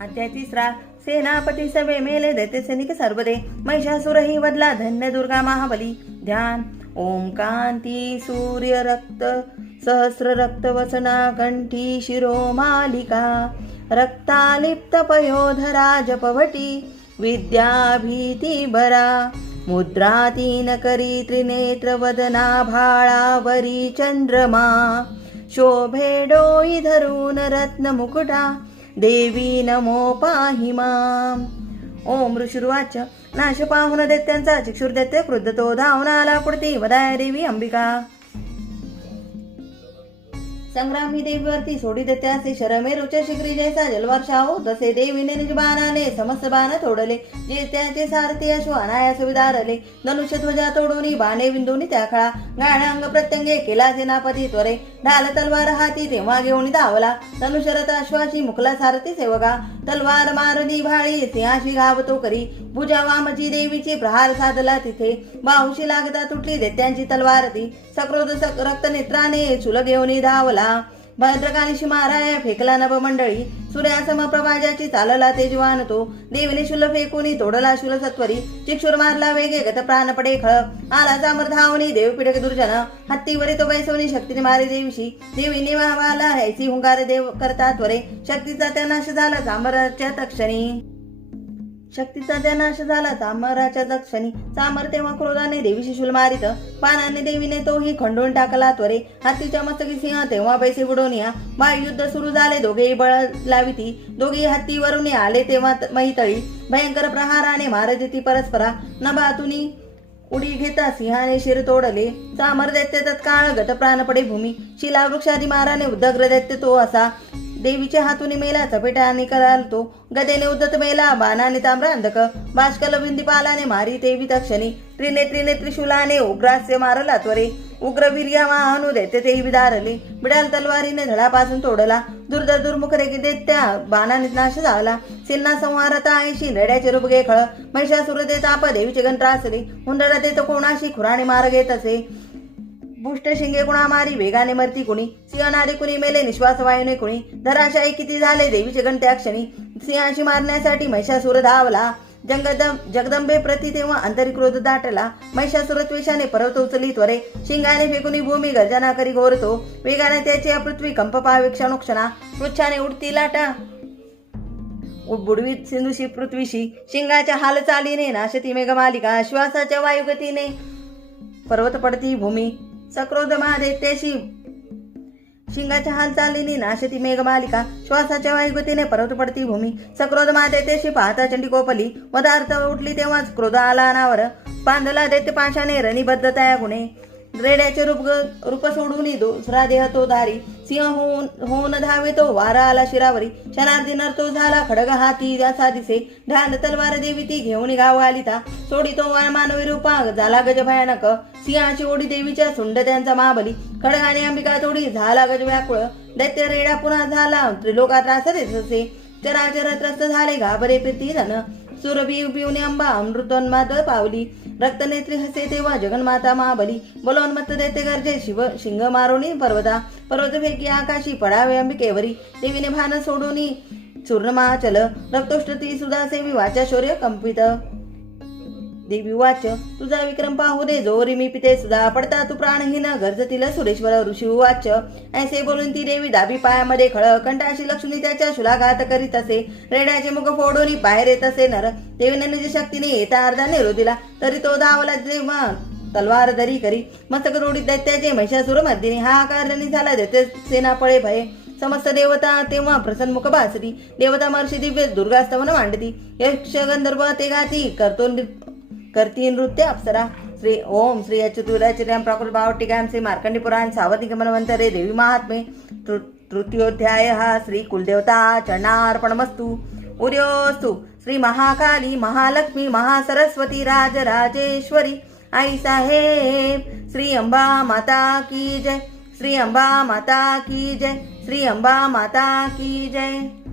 अध्याय तिसरा सेनापती सवे मेले दैत्य सैनिक सर्वदे महिषासुर ही वदला धन्य दुर्गा महाबली ध्यान ओम कांती सूर्य रक्त सहस्र रक्त वसना कंठी शिरो मालिका रक्तालिप्त पयोधरा जपवटी विद्या भीती बरा मुद्रा तीन करी त्रिनेत्र वदना भाळावरी चंद्रमा शोभे डोई धरून रत्न मुकुटा देवी नमो पाहि माम. ओम ऋषिर्वाच नाश पाहुन दैत्यांचा चिक्षुर दैत्य क्रुद्ध तो धावून आला पुढती वदाय देवी अंबिका. संग्राम ही देवीवरती सोडी देते असे शरमेरूचे शिखरी जैसा जलवर्षाव तसे देवीने निज बाणाने समस्त बाण तोडले. जे त्याचे सारथी अश्व अनायास विदारले. धनुष्य ध्वजा तोडून बाणे विंदूनी त्या खळा. गाणांग प्रत्यंगे केला सेनापती त्वरे. ढाल तलवार हाती तेव्हा घेऊन धावला. धनुष्यरथ अश्वाशी मुखला सारथी सेवका. तलवार मारली भाळी सिंहाशी घावतो करी. भुजा वामची देवीची प्रहार साधला तिथे. बाहुशी लागता तुटली देत्यांची तलवार ती. सक्रोध सक रक्त नेत्राने चुल घेऊन धावला. भद्रकालीशी माराया फेकला नभ मंडळी. सूर्यासम प्रभाजाची चालला तेजवान तो. देवीने शुल फेकुनी तोडला शुल सत्वरी. चिक्षुर मारला वेगे गत प्राण पडे खळ. आला चामर धावणी देव पिडक दुर्जन. हत्तीवरी तो बैसवणी शक्तीने मारे देवीशी. देवी वाहवाला हैसी हुंगार देव करता त्वरे. शक्तीचा त्या नाश झाला चामराच्या तक्षणी. शक्तीचा जनाश झाला. चामराच्या दक्षणी चामर तेव्हा क्रोधाने देवी शिशुल मारित पानाने देवीने तोही खंडून टाकला त्वरे. हत्तीच्या मस्तकी सिंह तेव्हा पैसे बुडवून बाय युद्ध सुरू झाले. दोघेही बळ लाविती. दोघेही हत्तीवरून आले तेव्हा त- महितळी भयंकर प्रहाराने मारदिती परस्परा. नभातुनी उडी घेता सिंहाने शिर तोडले. चामर दैत्य तत्काळ गत प्राणपडे भूमी. शिला वृक्षादी माराने उद्दग्र दैत्य तो असा. देवीच्या हातून मेला चपेटाने कराल तो गदेने उद्धत मेला बाणाने ताम्रांधक बाष्कल बिंदी पालाने मारी देवी तक्षणी त्रिनेत्रीने त्रिशूलाने उग्रास्य मारला त्वरे. उग्र वीर्या वाहनू देते देवी विदारले बिडाल तलवारीने धडापासून तोडला. दुर्धर दुर्मुख रेगी देत्या बाणाने नाश झाला. सिन्ना संहारता ऐशी नड्याचे रूप गे खळ महिषासुर देत आप देवीचे गण त्रासले. हुंदडा देत कोणाशी खुराणे मार घेत असे. बुष्ट शिंगे कुणा मारी वेगाने मरती कुणी. सिंहनारी कुणी मेले निश्वास वायूने कुणी. धराशाही किती झाले देवीचे घंटे क्षणी सिंहाशी मारण्यासाठी महिषासुर धावला. जंगदम जगदंबे प्रति तेव्हा अंतरिक्रोध दाटला. महिषासुर त्वेषाने पर्वत उचली त्वरे. शिंगाने फेकुनी भूमी गर्जना करी घोरतो. वेगाने त्याची पृथ्वी कंप पाहावे क्षणोक्षणा वृक्षाने उडती लाटा. बुडवीत सिंधुशी पृथ्वीशी. शिंगाच्या हालचालीने नाशती मेघमालिका. श्वासाच्या वायुगतीने. पर्वत पडती भूमी. सक्रोध महादैत्याशी शिंगाच्या हालचालीने नाशती मेघमालिका श्वासाच्या वायुगतीने परत पडती भूमी. सक्रोध महादैत्याशी पाहता चंडी कोपली मदार्थ उठली तेव्हाच क्रोध आला अनावर. पांधला दैत्य पाशाने रणीबद्धता गुणे. रेड्याचे रूप रूप सोडून दुसरा देह तो धारी सिंह होऊन होऊन धावे तो वारा आला शिरावरी. शरार दिनर तो झाला खडग हाती असा दिसे ध्यान तलवार देवी ती घेऊन गाव आलिता सोडी तो मानवी रूपा झाला गज भयानक. सिंहाची ओढी देवीच्या सुंड त्यांचा महाबली खडगाने अंबिका तोडी झाला गज व्याकुळ. दैत्य रेडा पुन्हा झाला त्रिलोकात त्रास असे चराचर त्रस्त झाले घाबरे प्रीती धन. सुरभी पिवणे अंबा अमृतोन्माद पावली। रक्तनेत्री हसे तेव्हा जगन्माता महाबली। बोलोन्मत्त देते गरजे शिव शिंग मारुणी पर्वता। पर्वत फेकी आकाशी पडावे अंबिकेवरी। देवीने भान सोडून चूर्णमाचल। रक्तोष्टती सुधा सेवी वाचा शौर्य कंपित। देवी वाच. तुझा विक्रम पाहू दे जोरी मी पिते सुद्धा पडता. तू प्राणहीन गरजतील सुरेश्वर ऋषी वाच. ऐसे बोलून ती देवी दाबी पायामध्ये खळ. कंठाशी लक्ष्मी त्याच्या शुलाघात करीत असे. रेड्याचे मुख फोडून बाहेर येत असे. नर देवीने निज शक्तीने येता अर्धा निरोधीला तरी तो धावला जेव्हा तलवार दरी करी. मस्तक रोडीत दैत्याचे महिषासुर मर्दिनी. हा आकार झाला दैत्य सेना पळे भये. समस्त देवता तेव्हा प्रसन्मुख भासरी. देवता महर्षी दिव्य दुर्गास्तवन मांडती. यक्ष गंधर्व ते गाती करतो करती नृत्य। अप्सरा श्री ओम श्री अच्युतुराचर्याम प्राकृत भावटिकाम श्री मार्कंडी पुराण सावधी गमनवंतरे देवी महात्मे। तृ- तृतीयोध्याय हा श्री कुलदेवता चरणार्पणमस्तु। उर्योस्तु श्री महाकाली महालक्ष्मी महासरस्वती राजराजेश्वरी। आई साहेब श्री अंबा माता की जय। श्री अंबा माता की जय। श्री अंबा माता की जय।